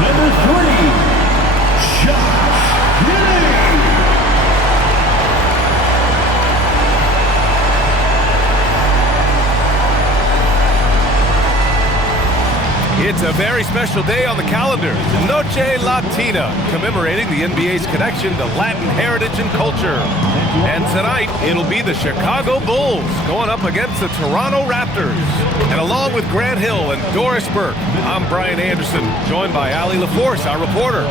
number 3, Giddey. It's a very special day on the calendar, Noche Latina, commemorating the NBA's connection to Latin heritage and culture. And tonight, it'll be the Chicago Bulls going up against the Toronto Raptors. And along with Grant Hill and Doris Burke, I'm Brian Anderson, joined by Allie LaForce, our reporter.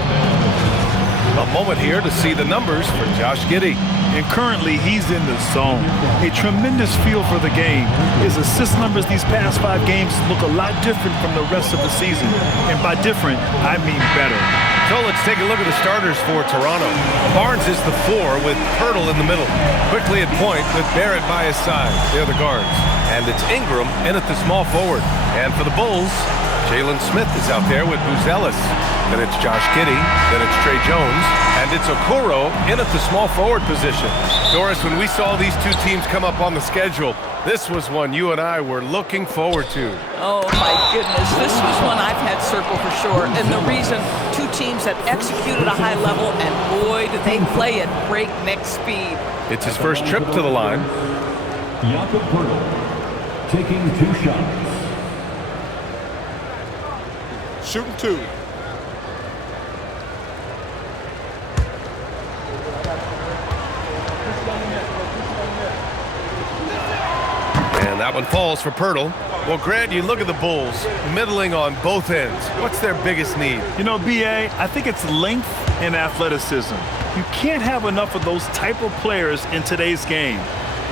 A moment here to see the numbers for Josh Giddey. And currently, he's in the zone. A tremendous feel for the game. His assist numbers these past 5 games look a lot different from the rest of the season. And by different, I mean better. So let's take a look at the starters for Toronto. Barnes is the 4 with Pirtle in the middle. Quickly at point with Barrett by his side. They're the guards. And it's Ingram in at the small forward. And for the Bulls, Jalen Smith is out there with Buzelis. Then it's Josh Giddey. Then it's Trey Jones. And it's Okoro in at the small forward position. Doris, when we saw these two teams come up on the schedule, this was one you and I were looking forward to. Oh, my goodness. This was one I've had circled for sure. And the reason, two teams that execute at a high level, and boy, did they play at breakneck speed. It's his first trip to the line. Jakob Pirtle taking 2 shots. Shooting 2. And that one falls for Pirtle. Well, Grant, you look at the Bulls, middling on both ends. What's their biggest need? You know, B.A., I think it's length and athleticism. You can't have enough of those type of players in today's game.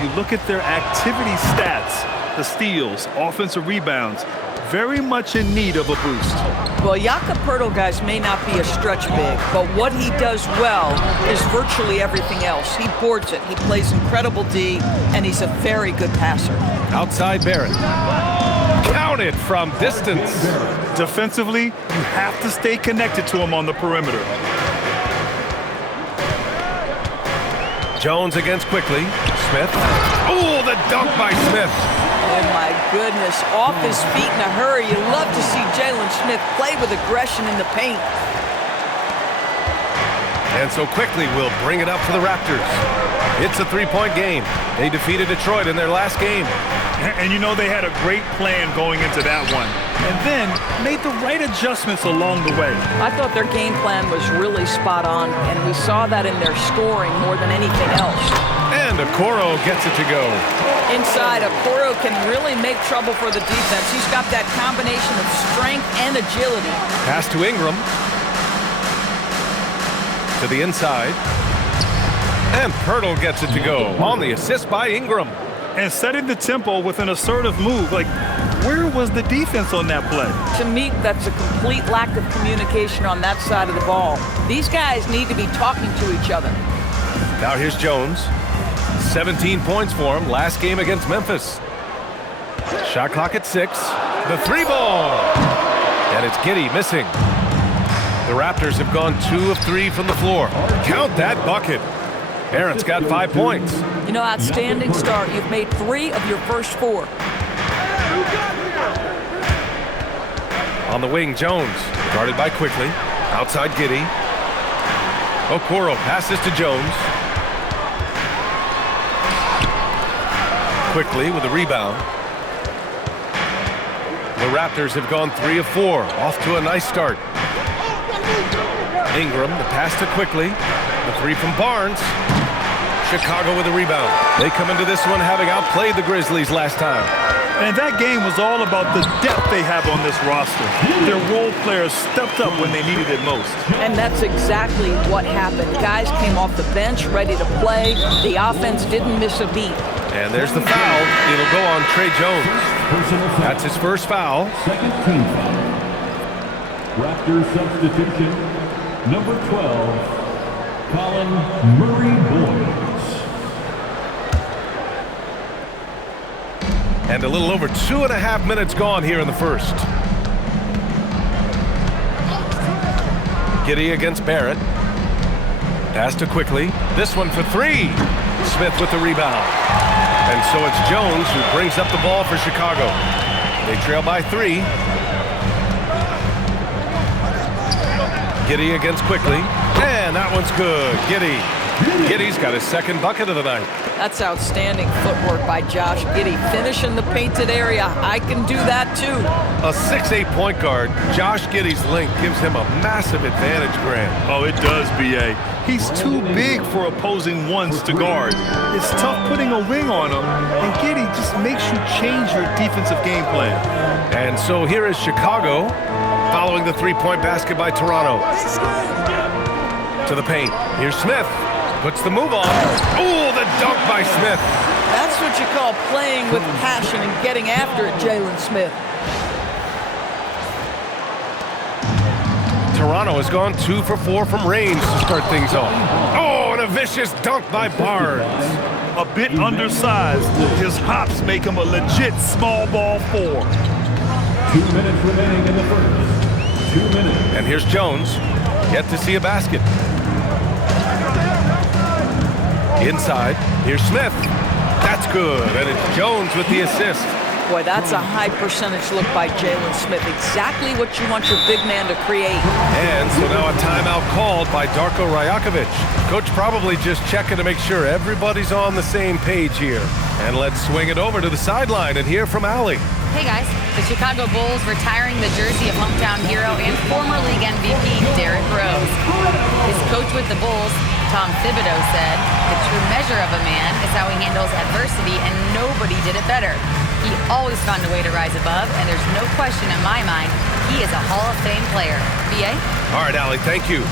You look at their activity stats, the steals, offensive rebounds, very much in need of a boost. Well, Jakob Pirtle, guys, may not be a stretch big, but what he does well is virtually everything else. He boards it, he plays incredible D, and he's a very good passer. Outside Barrett. Counted from distance. Defensively, you have to stay connected to him on the perimeter. Jones against quickly. Smith. Oh, the dunk by Smith. Oh, my goodness. Off his feet in a hurry. You love to see Jalen Smith play with aggression in the paint. And so quickly we'll bring it up for the Raptors. It's a 3-point game. They defeated Detroit in their last game. And you know they had a great plan going into that one. And then made the right adjustments along the way. I thought their game plan was really spot on, and we saw that in their scoring more than anything else. And Okoro gets it to go. Inside, Okoro can really make trouble for the defense. He's got that combination of strength and agility. Pass to Ingram. To the inside. And Pirtle gets it to go on the assist by Ingram. And setting the tempo with an assertive move. Like, where was the defense on that play? To me, that's a complete lack of communication on that side of the ball. These guys need to be talking to each other. Now here's Jones. 17 points for him last game against Memphis. Shot clock at 6. The 3-ball. And it's Giddey missing. The Raptors have gone 2 of 3 from the floor. Count that bucket. Barrett's got 5 points. You know, outstanding start. You've made 3 of your first 4. On the wing, Jones. Guarded by quickly. Outside Giddey. Okoro passes to Jones. Quickly with a rebound. The Raptors have gone 3 of 4. Off to a nice start. Ingram, the pass to quickly. The 3 from Barnes. Chicago with a rebound. They come into this one having outplayed the Grizzlies last time. And that game was all about the depth they have on this roster. Their role players stepped up when they needed it most. And that's exactly what happened. Guys came off the bench ready to play. The offense didn't miss a beat. And there's the foul. It'll go on Trey Jones. That's his first foul. Second team foul. Raptors substitution, number 12, Colin Murray-Boyd. And a little over 2.5 minutes gone here in the first. Giddey against Barrett. Pass to quickly. This one for 3. Smith with the rebound. And so it's Jones who brings up the ball for Chicago. They trail by 3. Giddey against Quickly. And that one's good. Giddey's got his second bucket of the night. That's outstanding footwork by Josh Giddey. Finish in the painted area. I can do that too. A 6'8" point guard, Josh Giddey's length gives him a massive advantage, Grant. Oh, it does, B.A. He's too big for opposing ones to guard. It's tough putting a wing on him, and Giddey just makes you change your defensive game plan. And so here is Chicago following the three-point basket by Toronto. To the paint. Here's Smith. Puts the move on. Oh, the dunk by Smith. That's what you call playing with passion and getting after it, Jalen Smith. Toronto has gone 2 for 4 from range to start things off. Oh, and a vicious dunk by Barnes. A bit undersized. His hops make him a legit small ball 4. 2 minutes remaining in the first. 2 minutes. And here's Jones. Yet to see a basket. Inside, here's Smith. That's good, and it's Jones with the assist. Boy, that's a high percentage look by Jalen Smith. Exactly what you want your big man to create. And so now a timeout called by Darko Rajakovic. Coach probably just checking to make sure everybody's on the same page here. And let's swing it over to the sideline and hear from Allie. Hey guys, the Chicago Bulls retiring the jersey of hometown hero and former league MVP Derrick Rose. His coach with the Bulls, Tom Thibodeau, said, "The true measure of a man is how he handles adversity, and nobody did it better. He always found a way to rise above, and there's no question in my mind he is a Hall of Fame player." B.A.? All right, Allie, thank you.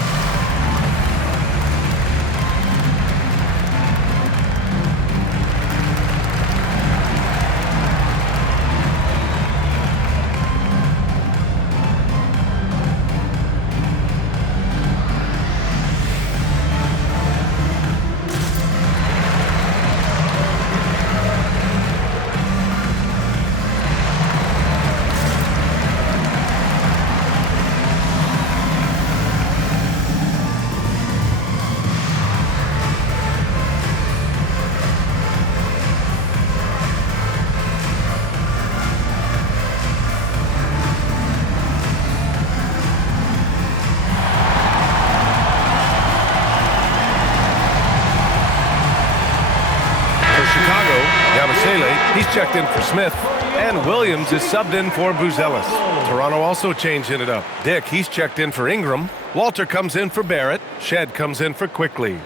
He's checked in for Smith, and Williams is subbed in for Buzelis. Toronto also changing it up. Dick, he's checked in for Ingram. Walter comes in for Barrett. Shed comes in for Quickly.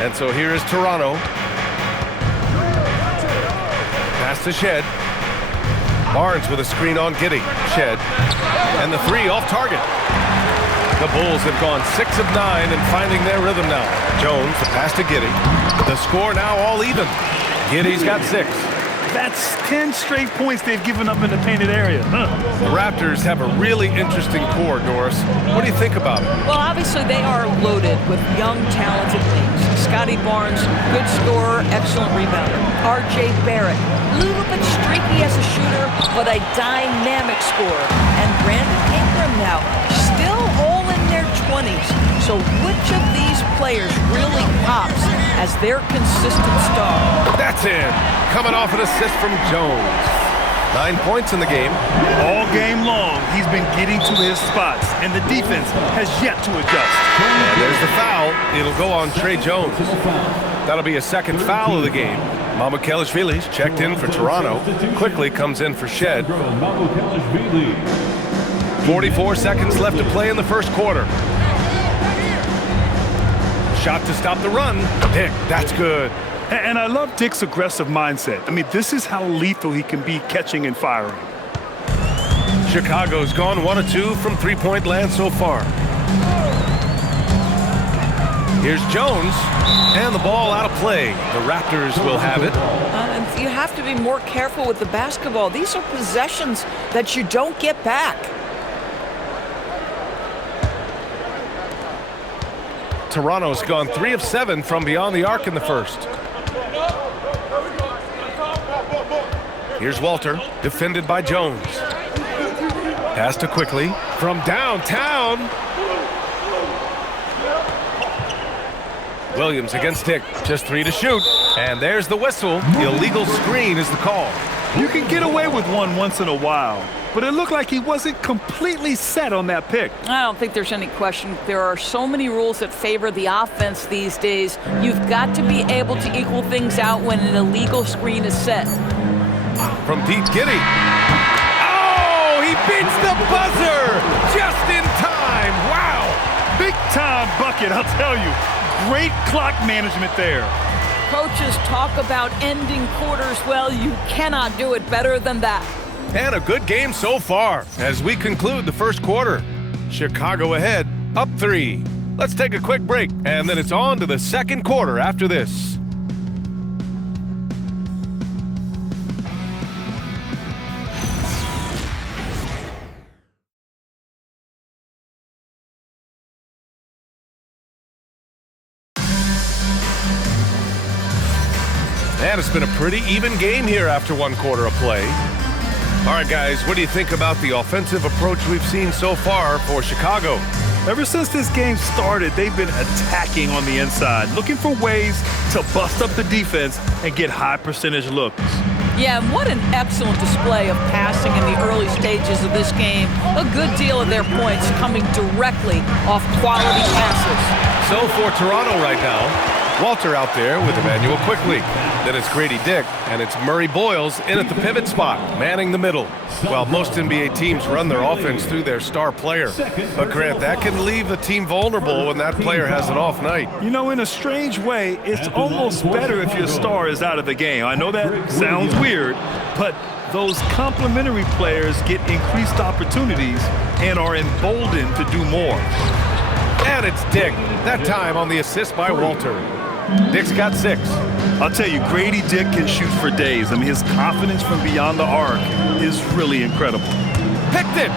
And so here is Toronto. Pass to Shed. Barnes with a screen on Giddey. Shed. And the three off target. The Bulls have gone 6 of 9 and finding their rhythm now. Jones, the pass to Giddey. The score now all even. Giddey's got 6. That's 10 straight points they've given up in the painted area. The Raptors have a really interesting core, Doris. What do you think about it? Well, obviously they are loaded with young, talented wings. Scotty Barnes, good scorer, excellent rebounder. R.J. Barrett, a little bit streaky as a shooter, but a dynamic scorer. And Brandon Ingram now, still all in their 20s. So which of these players really pops as their consistent star? That's in. Coming off an assist from Jones. 9 points in the game. All game long, he's been getting to his spots, and the defense has yet to adjust. And there's the foul. It'll go on Trey Jones. That'll be a second foul of the game. Mamukelashvili's checked in for Toronto. Quickly comes in for Shed. 44 seconds left to play in the first quarter. Shot to stop the run. Dick, that's good. And I love Dick's aggressive mindset. I mean, this is how lethal he can be catching and firing. Chicago's gone 1 of 2 from three-point land so far. Here's Jones, and the ball out of play. The Raptors will have it. And you have to be more careful with the basketball. These are possessions that you don't get back. Toronto's gone 3 of 7 from beyond the arc in the first. Here's Walter, defended by Jones. Pass to Quickly from downtown. Williams against Dick, just 3 to shoot. And there's the whistle. Illegal screen is the call. You can get away with one once in a while, but it looked like he wasn't completely set on that pick. I don't think there's any question. There are so many rules that favor the offense these days. You've got to be able to equal things out when an illegal screen is set. From deep, Giddey. Oh, he beats the buzzer just in time. Wow. Big time bucket, I'll tell you. Great clock management there. Coaches talk about ending quarters. Well, you cannot do it better than that. And a good game so far as we conclude the first quarter. Chicago ahead, up 3. Let's take a quick break, and then it's on to the second quarter after this. And it's been a pretty even game here after one quarter of play. All right, guys, what do you think about the offensive approach we've seen so far for Chicago? Ever since this game started, they've been attacking on the inside, looking for ways to bust up the defense and get high percentage looks. Yeah, and what an excellent display of passing in the early stages of this game. A good deal of their points coming directly off quality passes. So for Toronto right now, Walter out there with Emmanuel Quickly. Then it's Grady Dick, and it's Murray Boyles in at the pivot spot, manning the middle. Well, most NBA teams run their offense through their star player. But Grant, that can leave the team vulnerable when that player has an off night. You know, in a strange way, it's almost better if your star is out of the game. I know that sounds weird, but those complementary players get increased opportunities and are emboldened to do more. And it's Dick, that time on the assist by Walter. Dick's got 6. I'll tell you, Grady Dick can shoot for days. I mean, his confidence from beyond the arc is really incredible. Picked it!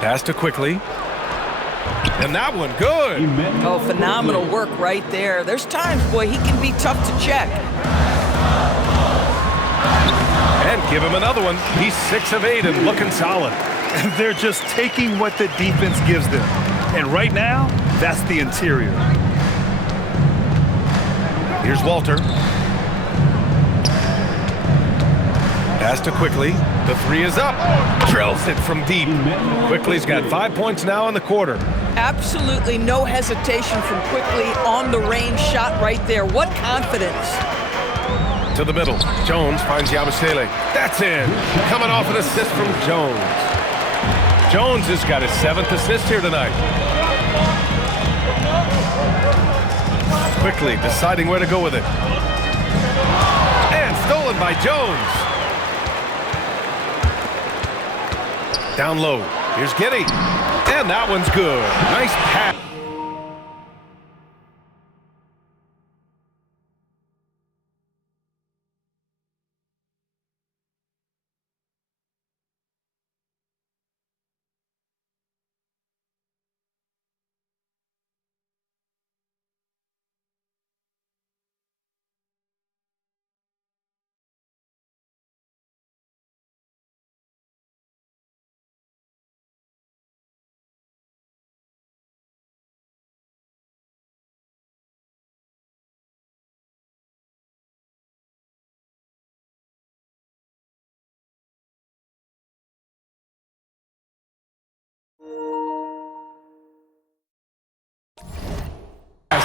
Pass to Quickly. And that one, good! Oh, phenomenal work right there. There's times, boy, he can be tough to check. And give him another one. He's 6 of 8 and looking solid. And they're just taking what the defense gives them. And right now, that's the interior. Here's Walter. Pass to Quickly. The 3 is up. Drills it from deep. Quickly's got 5 points now in the quarter. Absolutely no hesitation from Quickly on the range shot right there. What confidence. To the middle. Jones finds Yabusele. That's in. Coming off an assist from Jones. Jones has got his 7th assist here tonight. Quickly deciding where to go with it. And stolen by Jones. Down low. Here's Giddey. And that one's good. Nice pass.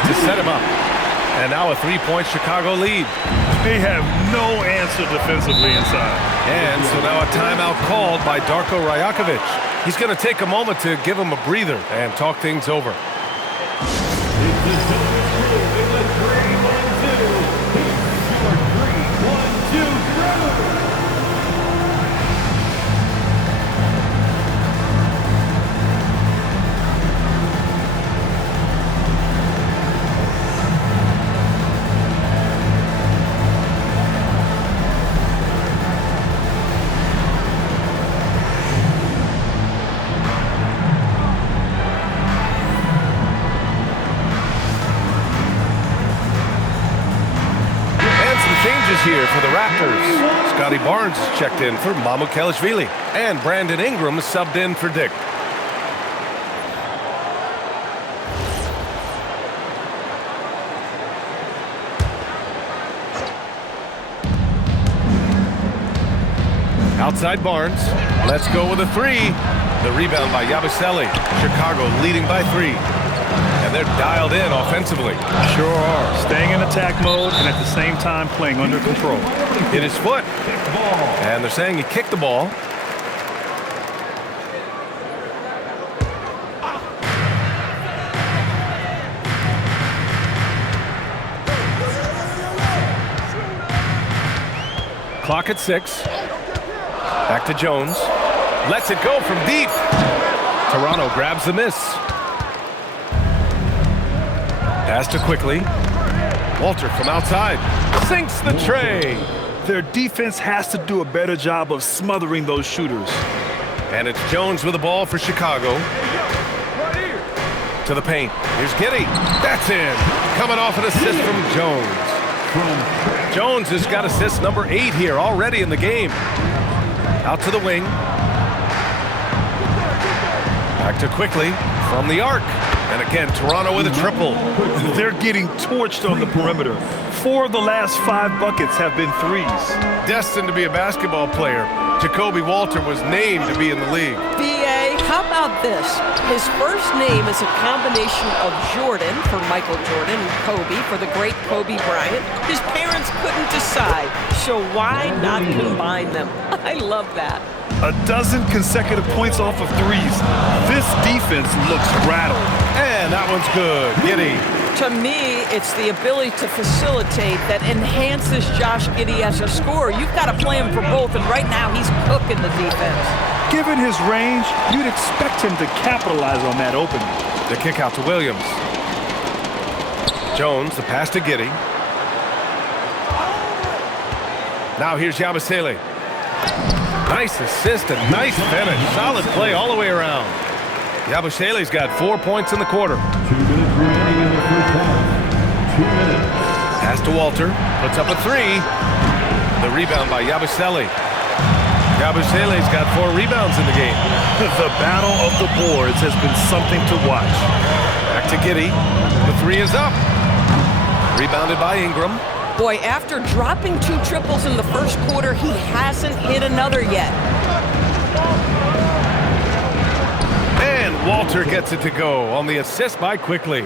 To set him up. And now a 3-point Chicago lead. They have no answer defensively inside. And so now a timeout called by Darko Rajakovic. He's going to take a moment to give him a breather and talk things over. Here for the Raptors. Scotty Barnes is checked in for Mamukelashvili. And Brandon Ingram is subbed in for Dick. Outside Barnes. Let's go with a three. The rebound by Yabusele. Chicago leading by 3. And they're dialed in offensively. Sure are. Staying in attack mode and at the same time playing under control. Hit his foot. And they're saying he kicked the ball. Clock at 6. Back to Jones. Lets it go from deep. Toronto grabs the miss. Pass to quickly. Walter from outside. Sinks the tray. Their defense has to do a better job of smothering those shooters. And it's Jones with the ball for Chicago. To the paint. Here's Giddey. That's in. Coming off an assist from Jones. Jones has got assist number 8 here already in the game. Out to the wing. Back to quickly from the arc. And again, Toronto with a triple. They're getting torched on the perimeter. 4 of the last 5 buckets have been threes. Destined to be a basketball player, Jacoby Walter was named to be in the league. BA, how about this? His first name is a combination of Jordan for Michael Jordan and Kobe for the great Kobe Bryant. His parents couldn't decide, so why not combine them? I love that. 12 consecutive points off of threes. This defense looks rattled. And that one's good. Giddey. To me, it's the ability to facilitate that enhances Josh Giddey as a scorer. You've got to play him for both, and right now he's cooking the defense. Given his range, you'd expect him to capitalize on that opening. The kick out to Williams. Jones, the pass to Giddey. Now here's Yabusele. Nice assist and nice finish. Solid play all the way around. Yabusele's got 4 points in the quarter. 2 minutes remaining in the first half. 2 minutes. Pass to Walter. Puts up a 3. The rebound by Yabusele. Yabusele's got 4 rebounds in the game. The battle of the boards has been something to watch. Back to Giddey. The 3 is up. Rebounded by Ingram. Boy, after dropping 2 triples in the first quarter, he hasn't hit another yet. And Walter gets it to go on the assist by Quickly.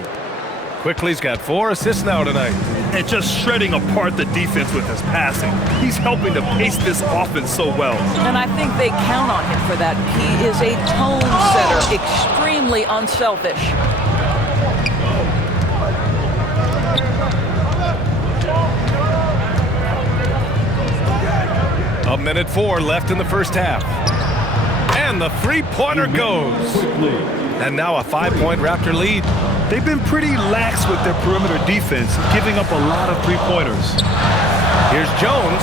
Quickly's got 4 assists now tonight. And just shredding apart the defense with his passing. He's helping to pace this offense so well. And I think they count on him for that. He is a tone setter, extremely unselfish. A minute 4 left in the first half. And the 3-pointer goes. And now a 5-point Raptor lead. They've been pretty lax with their perimeter defense, giving up a lot of 3-pointers. Here's Jones.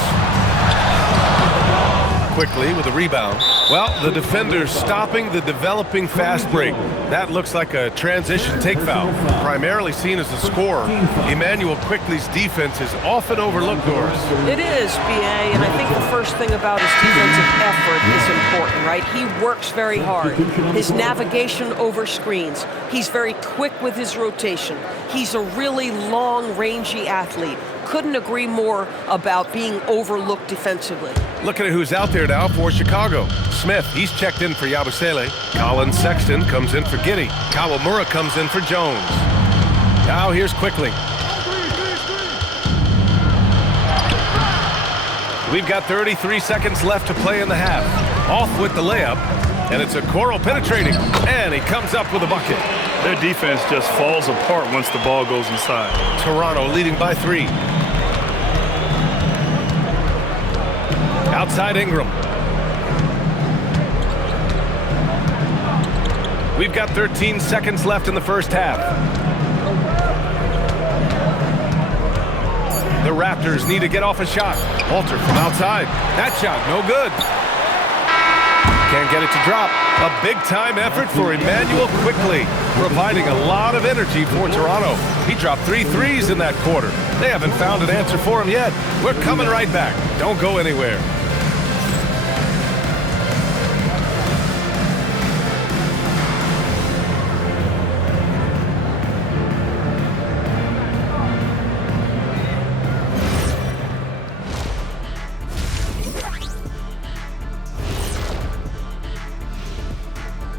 Quickly with a rebound. Well, the defender's stopping the developing fast break. That looks like a transition take foul. Primarily seen as a scorer, Emmanuel Quickly's defense is often overlooked, Doris. It is, BA, and I think the first thing about his defensive effort is important, right? He works very hard. His navigation over screens. He's very quick with his rotation. He's a really long, rangy athlete. Couldn't agree more about being overlooked defensively. Looking at who's out there now for Chicago. Smith, he's checked in for Yabusele. Colin Sexton comes in for Giddey. Kawamura comes in for Jones. Now here's Quickly. We've got 33 seconds left to play in the half. Off with the layup, and it's a Coral penetrating, and he comes up with a bucket. Their defense just falls apart once the ball goes inside. Toronto leading by 3. Outside Ingram. We've got 13 seconds left in the first half. The Raptors need to get off a shot. Walter from outside. That shot, no good. Can't get it to drop. A big-time effort for Emmanuel Quickly, providing a lot of energy for Toronto. He dropped 3 threes in that quarter. They haven't found an answer for him yet. We're coming right back. Don't go anywhere.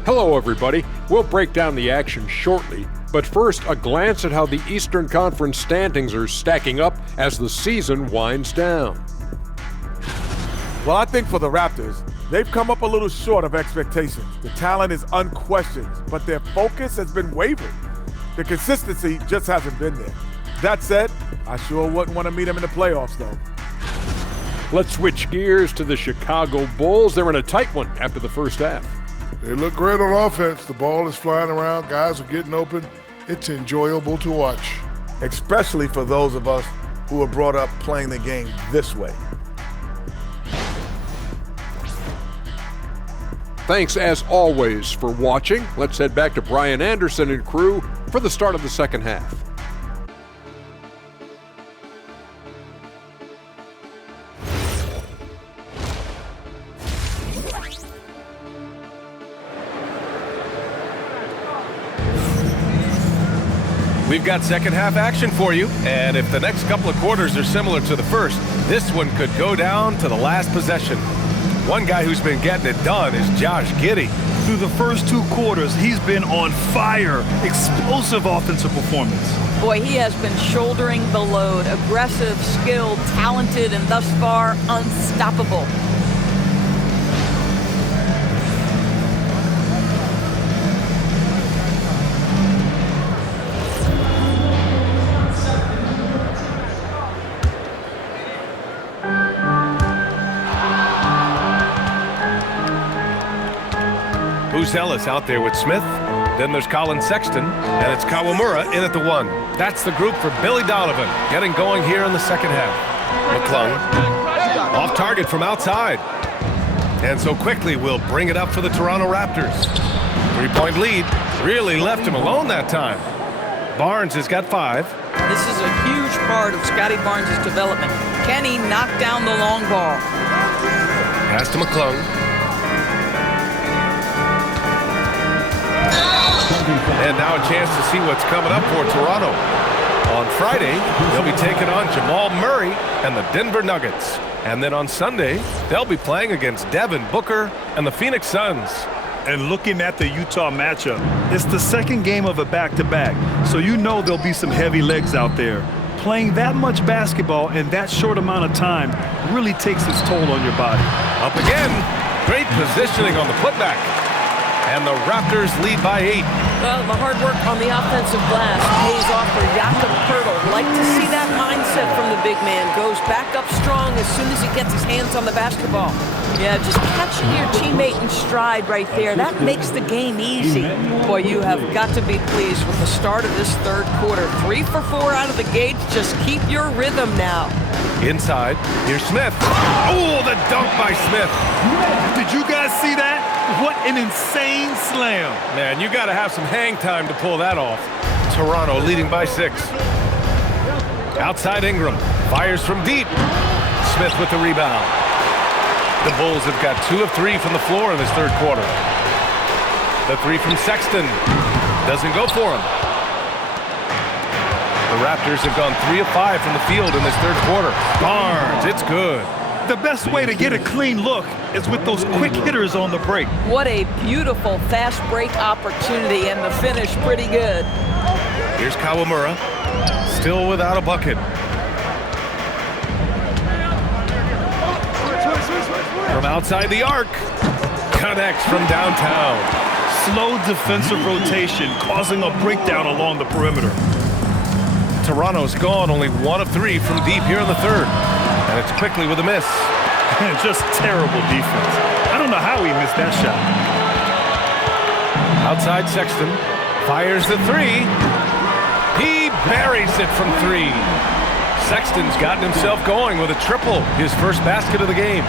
Hello, everybody. We'll break down the action shortly, but first, a glance at how the Eastern Conference standings are stacking up as the season winds down. Well, I think for the Raptors, they've come up a little short of expectations. The talent is unquestioned, but their focus has been wavering. The consistency just hasn't been there. That said, I sure wouldn't want to meet them in the playoffs, though. Let's switch gears to the Chicago Bulls. They're in a tight one after the first half. They look great on offense. The ball is flying around. Guys are getting open. It's enjoyable to watch. Especially for those of us who are brought up playing the game this way. Thanks, as always, for watching. Let's head back to Brian Anderson and crew for the start of the second half. We've got second half action for you, and if the next couple of quarters are similar to the first, this one could go down to the last possession. One guy who's been getting it done is Josh Giddey. Through the first 2 quarters, he's been on fire. Explosive offensive performance. Boy, he has been shouldering the load. Aggressive, skilled, talented, and thus far, unstoppable. Ellis out there with Smith. Then there's Colin Sexton, and it's Kawamura in at the 1. That's the group for Billy Donovan, getting going here in the second half. McClung off target from outside. And so quickly we'll bring it up for the Toronto Raptors. 3-point lead really left him alone that time. Barnes has got 5. This is a huge part of Scotty Barnes' development. Can he knock down the long ball? Pass to McClung. And now a chance to see what's coming up for Toronto. On Friday, they'll be taking on Jamal Murray and the Denver Nuggets. And then on Sunday, they'll be playing against Devin Booker and the Phoenix Suns. And looking at the Utah matchup, it's the second game of a back-to-back, so you know there'll be some heavy legs out there. Playing that much basketball in that short amount of time really takes its toll on your body. Up again. Great positioning on the putback. And the Raptors lead by 8. Well, the hard work on the offensive glass pays off for Jakob Poeltl. Like to see that mindset from the big man. Goes back up strong as soon as he gets his hands on the basketball. Yeah, just catching your teammate in stride right there. That makes the game easy. Boy, you have got to be pleased with the start of this third quarter. 3 for 4 out of the gate. Just keep your rhythm now. Inside, here's Smith. Oh, the dunk by Smith. Did you guys see that? What an insane slam. Man, you got to have some hang time to pull that off. Toronto leading by 6. Outside Ingram. Fires from deep. Smith with the rebound. The Bulls have got 2 of 3 from the floor in this third quarter. The 3 from Sexton. Doesn't go for him. The Raptors have gone 3 of 5 from the field in this third quarter. Barnes, it's good. The best way to get a clean look is with those quick hitters on the break. What a beautiful fast break opportunity, and the finish pretty good. Here's Kawamura, still without a bucket. From outside the arc, connects from downtown. Slow defensive rotation causing a breakdown along the perimeter. Toronto's gone only 1 of 3 from deep here in the third. And it's quickly with a miss. And just terrible defense. I don't know how he missed that shot. Outside Sexton. Fires the 3. He buries it from 3. Sexton's gotten himself going with a triple. His first basket of the game.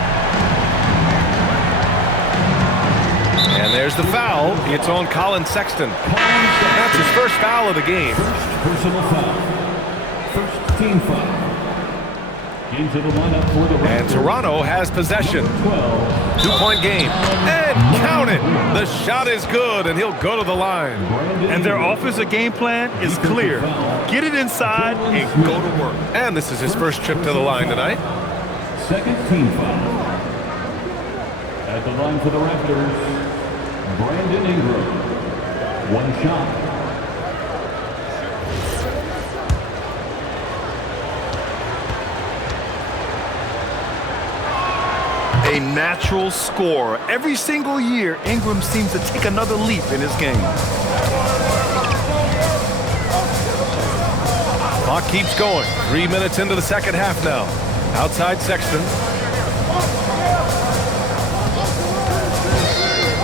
And there's the foul. It's on Colin Sexton. That's his first foul of the game. Personal foul. First team foul. Into the lineup for the And Toronto has possession. 2-point game. And count it. The shot is good, and he'll go to the line. And their offensive game plan is clear. Get it inside and go to work. And this is his first trip to the line tonight. Second team foul. At the line for the Raptors, Brandon Ingram. One shot. A natural scorer. Every single year, Ingram seems to take another leap in his game. Clock keeps going. 3 minutes into the second half now. Outside Sexton.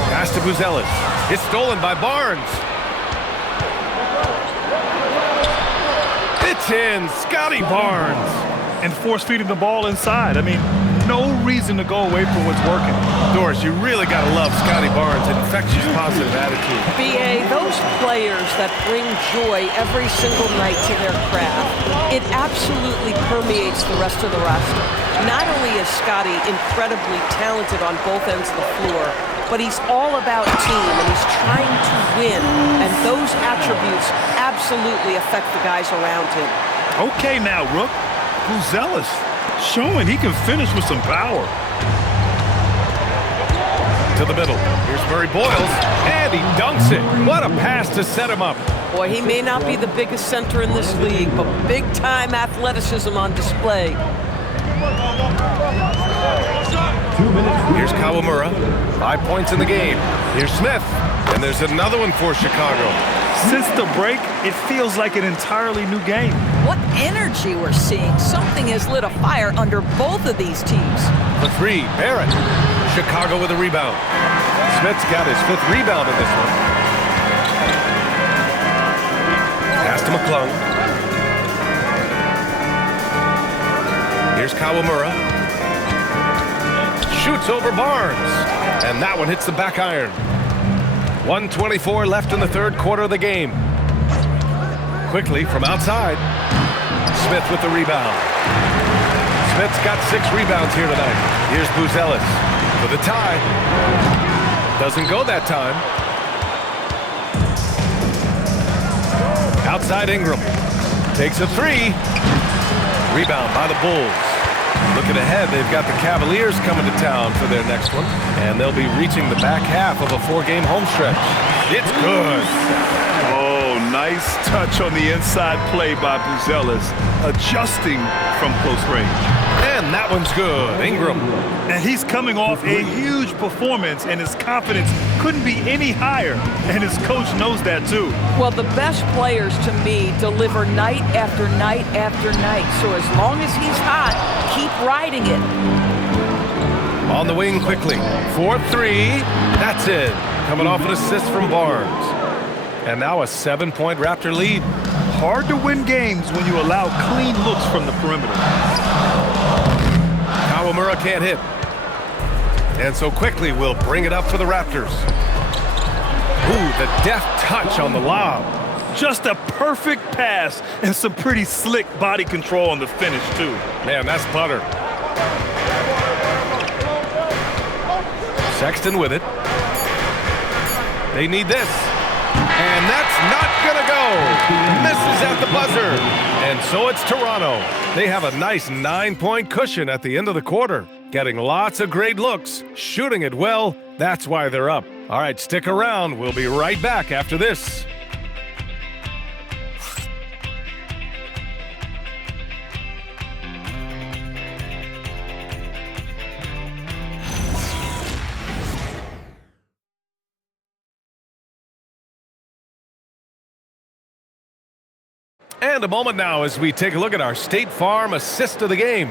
Pass to Buzelis. It's stolen by Barnes. It's in. Scotty Barnes. And force-feeding the ball inside. I mean, no reason to go away from what's working. Doris, you really got to love Scotty Barnes' infectious positive attitude. BA, those players that bring joy every single night to their craft, it absolutely permeates the rest of the roster. Not only is Scotty incredibly talented on both ends of the floor, but he's all about team, and he's trying to win, and those attributes absolutely affect the guys around him. Okay now, Rook. Buzelis showing he can finish with some power. To the middle. Here's Murray Boyles, and he dunks it. What a pass to set him up. Boy, he may not be the biggest center in this league, but big-time athleticism on display. 2 minutes. Here's Kawamura. 5 points in the game. Here's Smith. And there's another one for Chicago. Since the break, it feels like an entirely new game. What energy we're seeing. Something has lit a fire under both of these teams. For three, Barrett. Chicago with a rebound. Smith's got his 5th rebound in this one. Pass to McClung. Here's Kawamura. Shoots over Barnes. And that one hits the back iron. 1:24 left in the third quarter of the game. Quickly from outside. Smith with the rebound. Smith's got 6 rebounds here tonight. Here's Buzelis for the tie. Doesn't go that time. Outside Ingram. Takes a 3. Rebound by the Bulls. Looking ahead, they've got the Cavaliers coming to town for their next one, and they'll be reaching the back half of a 4-game home stretch. It's good. Oh, nice touch on the inside play by Buzelis, adjusting from close range. And that one's good. Ingram. And he's coming off a huge performance, and his confidence couldn't be any higher, and his coach knows that too. Well, the best players to me deliver night after night after night. So as long as he's hot, keep riding it. On the wing quickly. 4-3. That's it. Coming off an assist from Barnes. And now a 7-point Raptor lead. Hard to win games when you allow clean looks from the perimeter. Kawamura can't hit. And so quickly we'll bring it up for the Raptors. Ooh, the deft touch on the lob. Just a perfect pass and some pretty slick body control on the finish too. Man, that's butter. Sexton with it. They need this. And that's not gonna go. Misses at the buzzer. And so it's Toronto. They have a nice 9-point cushion at the end of the quarter. Getting lots of great looks, shooting it well. That's why they're up. All right, stick around. We'll be right back after this. And a moment now as we take a look at our State Farm assist of the game.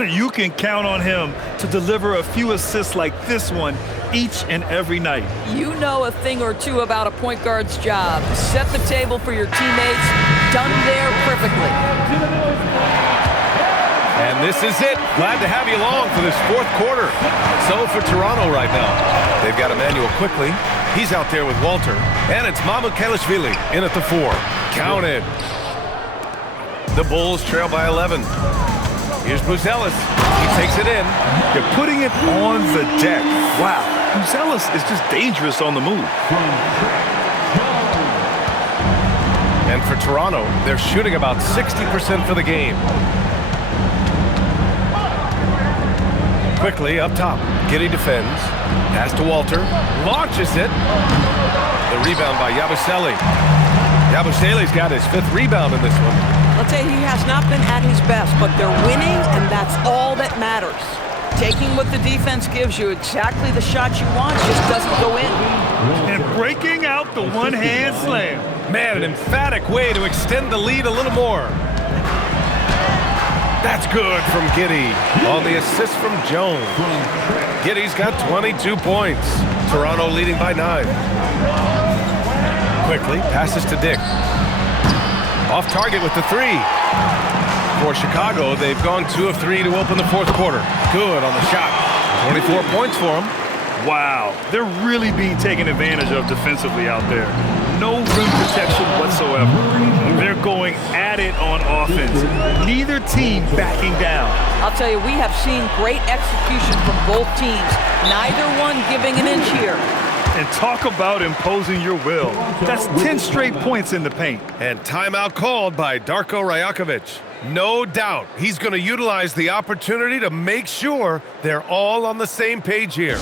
You can count on him to deliver a few assists like this one each and every night. You know a thing or two about a point guard's job. Set the table for your teammates. Done there perfectly. And this is it. Glad to have you along for this 4th quarter. So for Toronto right now, they've got Emmanuel Quickly. He's out there with Walter. And it's Mamukelashvili in at the 4. Counted. The Bulls trail by 11. Here's Buzelis. He takes it in. They're putting it on the deck. Wow. Buzelis is just dangerous on the move. And for Toronto, they're shooting about 60% for the game. Quickly up top. Giddey defends. Pass to Walter. Launches it. The rebound by Yabusele. Yabusele's got his 5th rebound in this one. I'll tell you, he has not been at his best, but they're winning, and that's all that matters. Taking what the defense gives you, exactly the shot you want, just doesn't go in. And breaking out the one-hand slam. Man, an emphatic way to extend the lead a little more. That's good from Giddey on the assist from Jones. Giddey's got 22 points. Toronto leading by 9. Quickly passes to Dick. Off target with the 3. For Chicago, they've gone 2 of 3 to open the 4th quarter. Good on the shot. 24 points for them. Wow, they're really being taken advantage of defensively out there. No rim protection whatsoever. They're going at it on offense. Neither team backing down. I'll tell you, we have seen great execution from both teams. Neither one giving an inch here. And talk about imposing your will. That's 10 straight points in the paint. And timeout called by Darko Rajakovic. No doubt he's going to utilize the opportunity to make sure they're all on the same page here.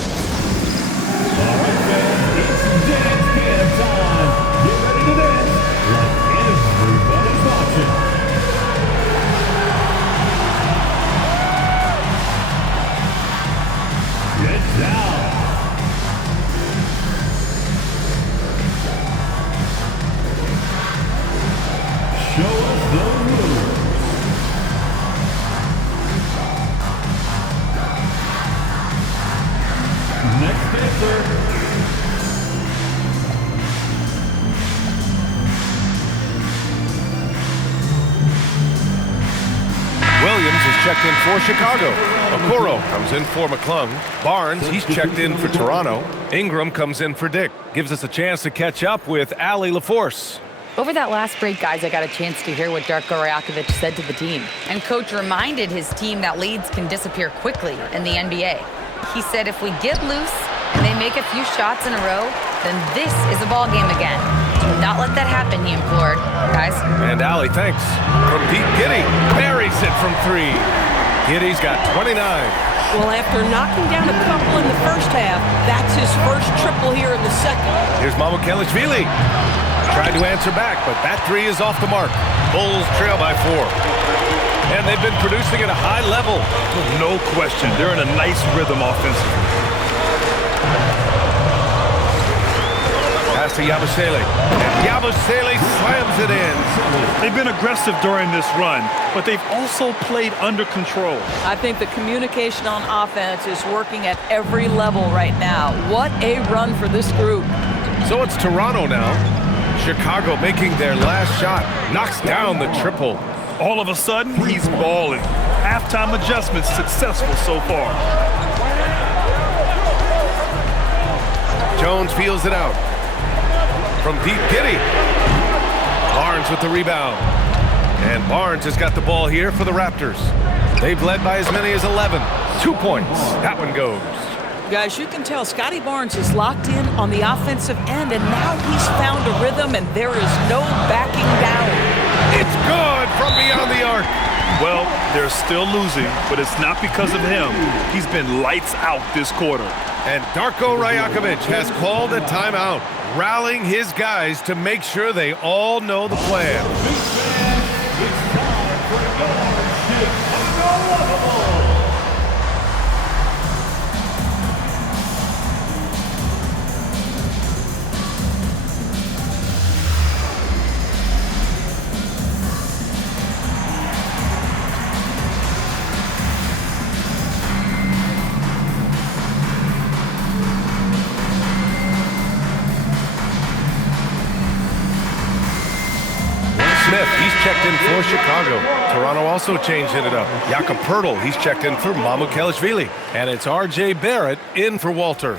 Williams is checked in for Chicago. Okoro comes in for McClung. Barnes, he's checked in for Toronto. Ingram comes in for Dick. Gives us a chance to catch up with Ali LaForce. Over that last break, guys, I got a chance to hear what Darko Rajakovic said to the team. And Coach reminded his team that leads can disappear quickly in the NBA. He said if we get loose and they make a few shots in a row, then this is a ball game again. Do not let that happen, he implored. Guys. And Ali, thanks. From Pete Giddey, buries it from 3. Giddey's got 29. Well, after knocking down a couple in the first half, that's his first triple here in the second. Here's Mamukelashvili. Tried to answer back, but that 3 is off the mark. Bulls trail by 4. And they've been producing at a high level. No question. They're in a nice rhythm offensively. Pass to Yabusele. And Yabusele slams it in. They've been aggressive during this run, but they've also played under control. I think the communication on offense is working at every level right now. What a run for this group. So it's Toronto now. Chicago making their last shot. Knocks down the triple. All of a sudden, he's balling. Halftime adjustments successful so far. Jones feels it out. From Pete Giddey. Barnes with the rebound. And Barnes has got the ball here for the Raptors. They've led by as many as 11. 2 points. That one goes. Guys, you can tell Scotty Barnes is locked in on the offensive end, and now he's found a rhythm, and there is no backing down. It's good from beyond the arc. Well, they're still losing, but it's not because of him. He's been lights out this quarter. And Darko Rajakovic has called a timeout, rallying his guys to make sure they all know the plan. Smith, he's checked in for Chicago. Toronto also changing it up. Jakob Poeltl, he's checked in for Mamukelashvili. And it's R.J. Barrett in for Walter.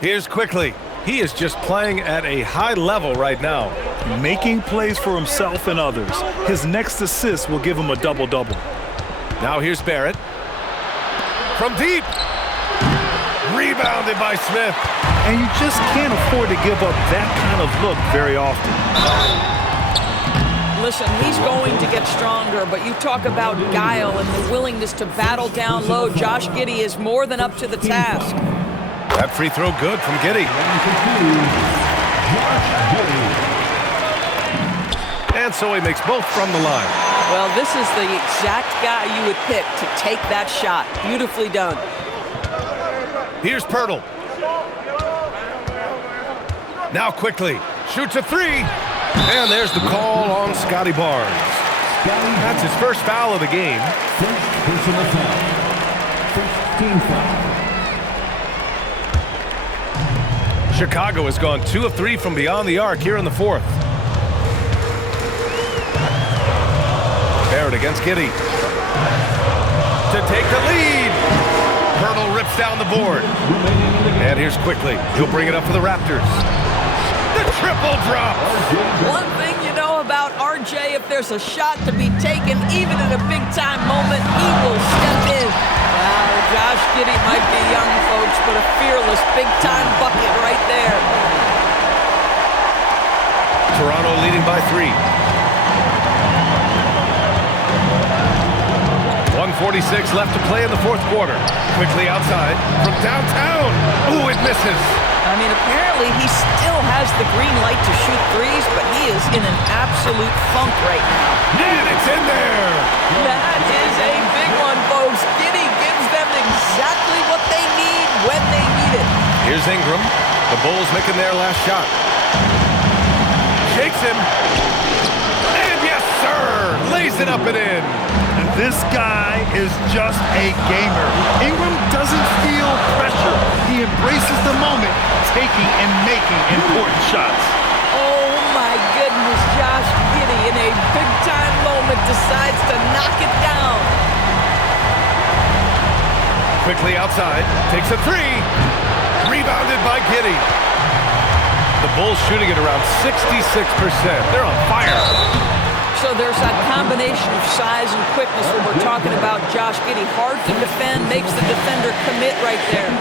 Here's Quickly. He is just playing at a high level right now. Making plays for himself and others. His next assist will give him a double-double. Now here's Barrett. From deep. Rebounded by Smith. And you just can't afford to give up that kind of look very often. Listen, he's going to get stronger, but you talk about guile and the willingness to battle down low. Josh Giddey is more than up to the task. That free throw good from Giddey. And so he makes both from the line. Well, this is the exact guy you would pick to take that shot. Beautifully done. Here's Pirtle. Now quickly, shoots a three. And there's the call on Scotty Barnes. That's his first foul of the game. First personal foul. First team foul. Chicago has gone 2 of 3 from beyond the arc here in the fourth. Barrett against Giddey. To take the lead. Pirtle rips down the board. And here's quickly. He'll bring it up for the Raptors. The triple drop. One thing you know about RJ, if there's a shot to be taken, even in a big-time moment, he will step in. Wow, Josh Giddey might be young, folks, but a fearless big-time bucket right there. Toronto leading by 3. 1:46 left to play in the fourth quarter. Quickly outside from downtown. Ooh, it misses. I mean, apparently he still has the green light to shoot threes, but he is in an absolute funk right now. And it's in there. That is a big one, folks. Giddey gives them exactly what they need when they need it. Here's Ingram. The Bulls making their last shot. Shakes him. And yes, sir. Lays it up and in. And this guy is just a gamer. Ingram doesn't feel pressure. He embraces the moment, taking and making important shots. Oh my goodness, Josh Giddey in a big-time moment decides to knock it down. Quickly outside, takes a three. Rebounded by Giddey. The Bulls shooting at around 66%. They're on fire. So there's that combination of size and quickness when we're talking about Josh Giddey. Hard to defend, makes the defender commit right there.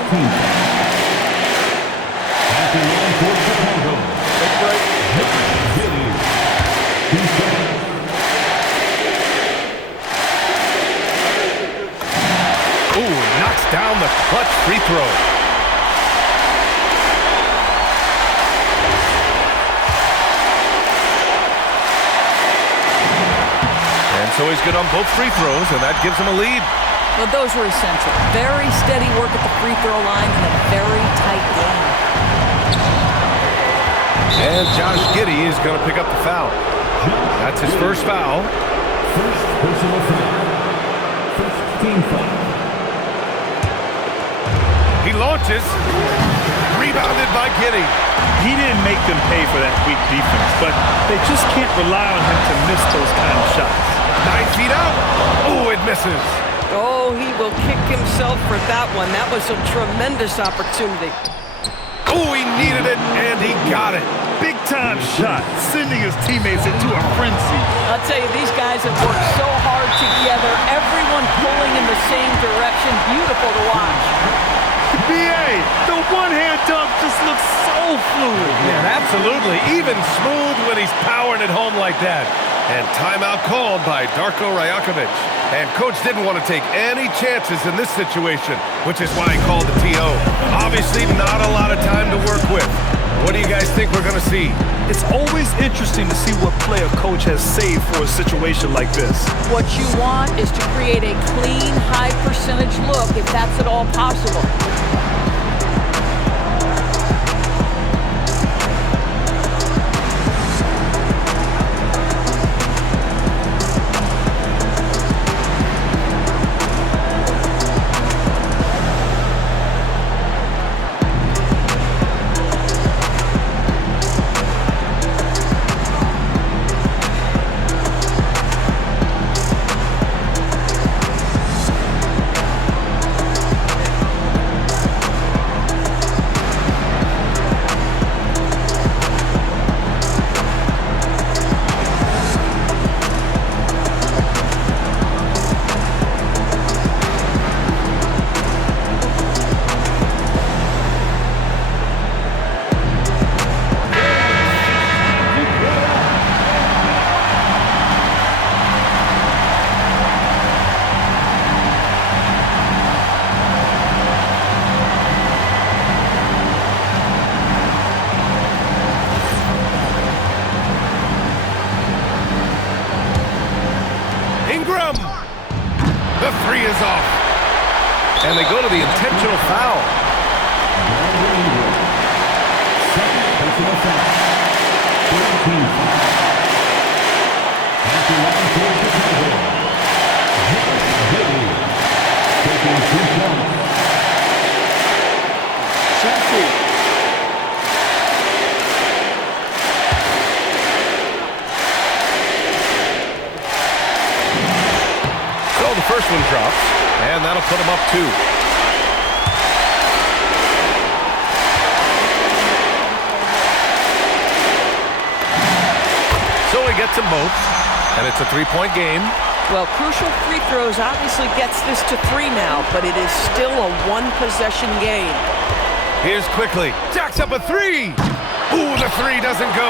Ooh, knocks down the clutch free throw. So he's good on both free throws, and that gives him a lead. Well, those were essential. Very steady work at the free throw line and a very tight game. And Josh Giddey is going to pick up the foul. That's his first foul. First personal foul. First team foul. He launches. Rebounded by Giddey. He didn't make them pay for that weak defense, but they just can't rely on him to miss those kind of shots. 9 feet out. Oh, it misses. Oh, he will kick himself for that one. That was a tremendous opportunity. Oh, he needed it, and he got it. Big-time shot, sending his teammates into a frenzy. I'll tell you, these guys have worked so hard together. Everyone pulling in the same direction. Beautiful to watch. BA, the one-hand dunk just looks so fluid. Yeah, absolutely. Even smooth when he's powering it home like that. And timeout called by Darko Rajakovic. And coach didn't want to take any chances in this situation, which is why he called the TO. Obviously not a lot of time to work with. What do you guys think we're going to see? It's always interesting to see what play a coach has saved for a situation like this. What you want is to create a clean, high-percentage look, if that's at all possible. And they go to the intentional foul. Second personal foul. 13 foul. At the line for Chicago, Giddey taking 2 shots. So the first one drops, and that'll put him up 2. So he gets them both, and it's a 3-point game. Well, crucial free throws obviously gets this to 3 now, but it is still a 1-possession game. Here's quickly. Jacks up a 3. Ooh, the 3 doesn't go.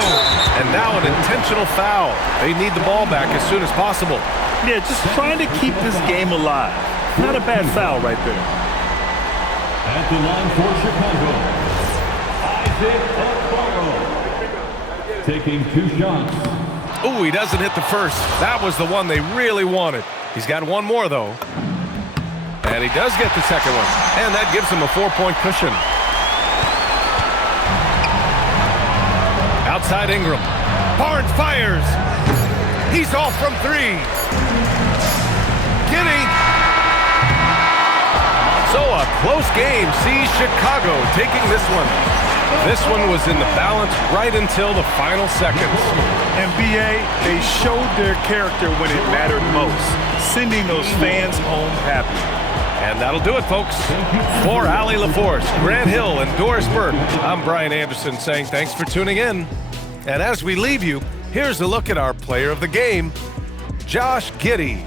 And now an intentional foul. They need the ball back as soon as possible. Yeah, just trying to keep this game alive. Not a bad foul right there. At the line for Chicago, Isaac Okoro taking 2 shots. Ooh, he doesn't hit the first. That was the one they really wanted. He's got one more, though. And he does get the second one. And that gives him a 4-point cushion. Outside Ingram. Barnes fires. He's off from 3. Giddey. So a close game sees Chicago taking this one. This one was in the balance right until the final seconds. And BA, they showed their character when it mattered most, sending those fans home happy. And that'll do it, folks. For Allie LaForce, Grant Hill, and Doris Burke, I'm Brian Anderson saying thanks for tuning in. And as we leave you, here's a look at our player of the game, Josh Giddey.